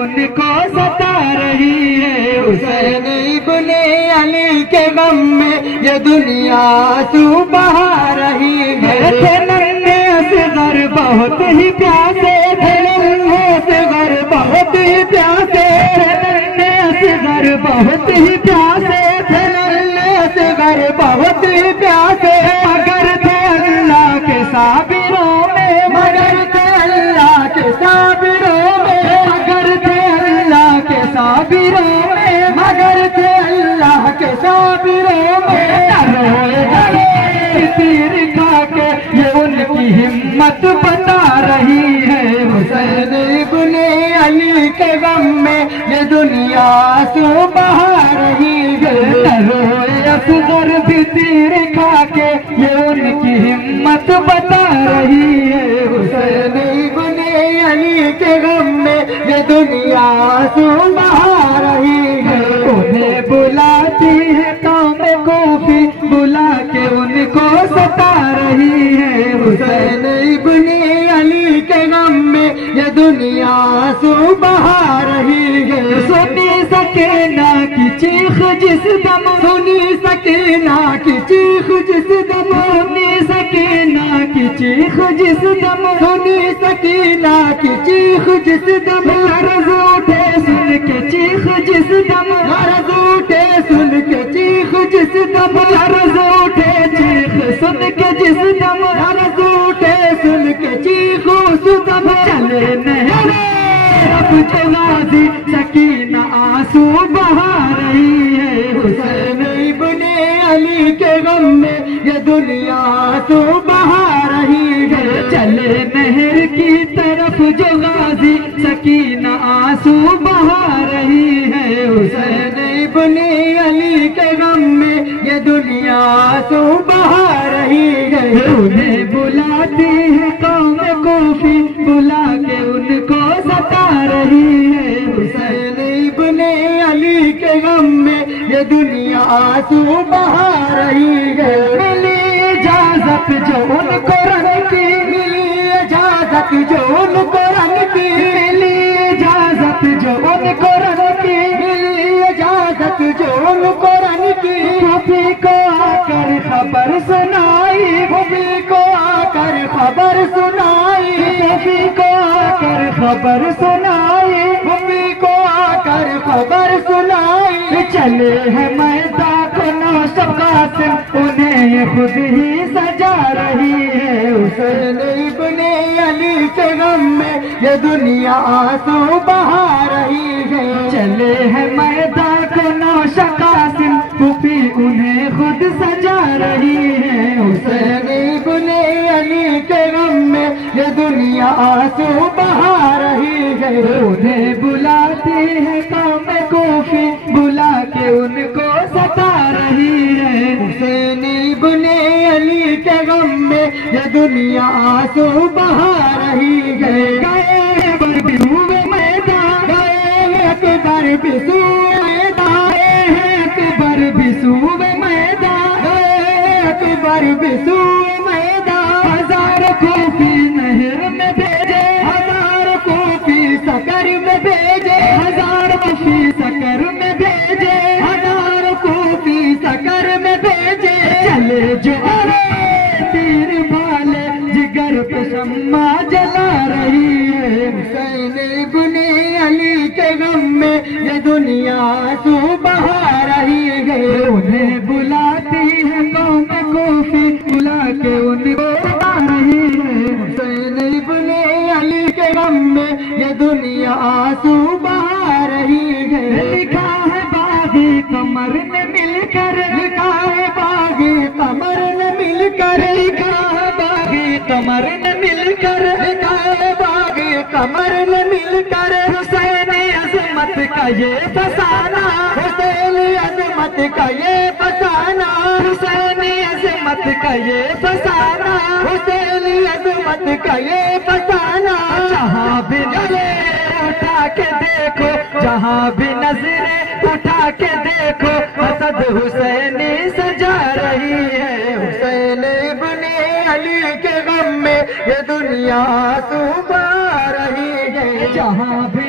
ان کو ستا رہی ہے، حسین ابن علی کے غم میں یہ دنیا آنسو بہا رہی ہے۔ تھے ننھے اصغر بہت ہی پیاسے، تھے ننھے اصغر بہت ہی پیاسے، تھے ننھے اصغر بہت ہی پیاسے، تھے ننھے اصغر بہت ہی پیاسے، مگر تھے اللہ کے صابروں میں، مگر تھے اللہ کے صابروں میں، مگر تھے اللہ کے صابروں میں، مگر تھے اللہ کے صابروں میں۔ تیر کھا کے یہ ان کی ہمت بتا رہی ہے، حسین ابن علی کے غم میں یہ دنیا آنسو بہا رہی ہے۔ اصغر بھی تیر کھا کے یہ ان کی ہمت بتا رہی ہے، حسین ابن علی کے غم میں یہ دنیا آنسو بہا رہی ہے۔ انہیں بلاتی ہے قوم کوفی، بلا کے ان کو ستا رہی ہے، حسین ابن علی کے غم میں یہ دنیا آنسو بہا رہی ہے۔ سنی سکینہ کی چیخ جس دم، سنی سکینہ کی چیخ جس دم، سنی سکینہ کی چیخ جس دم، سنی سکینہ کی چیخ جس دم، لرز اٹھے سن کے چیخ جس دم، لرز اٹھے سن کے چیخ جس دم، لرز اٹھے چیخ سن کے جس دم، لرز اٹھے سن کے چیخ اس دم، چلے نہر رب جنازی سکینہ آنسو بہا رہی ہے، حسین ابن علی کے غم میں یہ دنیا آنسو بہا رہی ہے۔ چلے نہر کی طرف جو غازی سکینہ آنسو بہا رہی ہے، حسین ابن علی کے غم میں یہ دنیا آنسو بہا رہی ہے۔ انہیں بلاتی ہے قوم کوفی، بلا کے ان کو ستا رہی ہے، حسین ابن علی کے غم میں یہ دنیا آنسو بہا رہی ہے۔ ملی اجازت جو ان کو رنگ کی، ملی اجازت جو ان کو رنگ کی، ملی اجازت جو ان کو رنگ کی، ملی اجازت جو ان کو رنگ کی، پھوپھی کو آ کر خبر سنائی، پھوپھی کو آ کر خبر سنائی، پھوپھی کو آ کر خبر سنائی، پھوپھی کو آ کر خبر سنائی، چلے ہیں میدان کو نوشب قاسم، انہیں یہ خود ہی سجا رہی ہے، حسین ابن علی کے غم میں یہ دنیا آنسو بہا رہی ہے۔ چلے ہیں میدان کو نوشب قاسم، پھوپھی انہیں خود سجا رہی ہے، حسین ابن علی کے غم میں یہ دنیا آنسو بہا رہی ہے۔ انہیں بلاتی ہے قوم کوفی، بلا کے ان کو ستا رہی ہے، حسین ابن علی کے غم میں یہ دنیا آنسو بہا رہی ہے۔ گئے بر بھی ہوئے میدان، گئے اکبر بھی سوئے میدان، گئے اکبر بھی سوئے میدان، گئے اکبر بھی سوئے میدان، ہزار کوفی نہر میں بھیجے، ہزار کوفی سکر میں بھیجے، ہزار کوفی سکر میں بھیجے، ہزار کوفی سکر میں بھیجے، چلے جو تیر بھالے جگر پہ شمع جلا رہی ہے، حسین ابن علی کے غم میں یہ دنیا آنسو بہا رہی ہے۔ انہیں بلاتی ہے قوم کوفی، بلا کے ان کو ستا رہی ہے، حسین ابن علی کے غم میں یہ دنیا آنسو بہا رہی ہے۔ لکھا ہے باغی قمر نے مل کر، لکھا ہے باغی قمر نے مل کر، لکھا ہے باغی قمر نے مل کر، لکھا ہے باغی قمر نے مل کر، حسین عظمت کا یہ فسانہ، حسین عظمت کا یہ فسانہ، حسین عظمت کا یہ فسانہ، حسین عظمت کا یہ فسانہ، جہاں بھی نظریں اٹھا کے دیکھو، جہاں بھی نظریں اٹھا کے دیکھو، حسد حسینی سجا رہی ہے، حسین ابن علی کے غم میں یہ دنیا آنسو بہا رہی ہے، جہاں بھی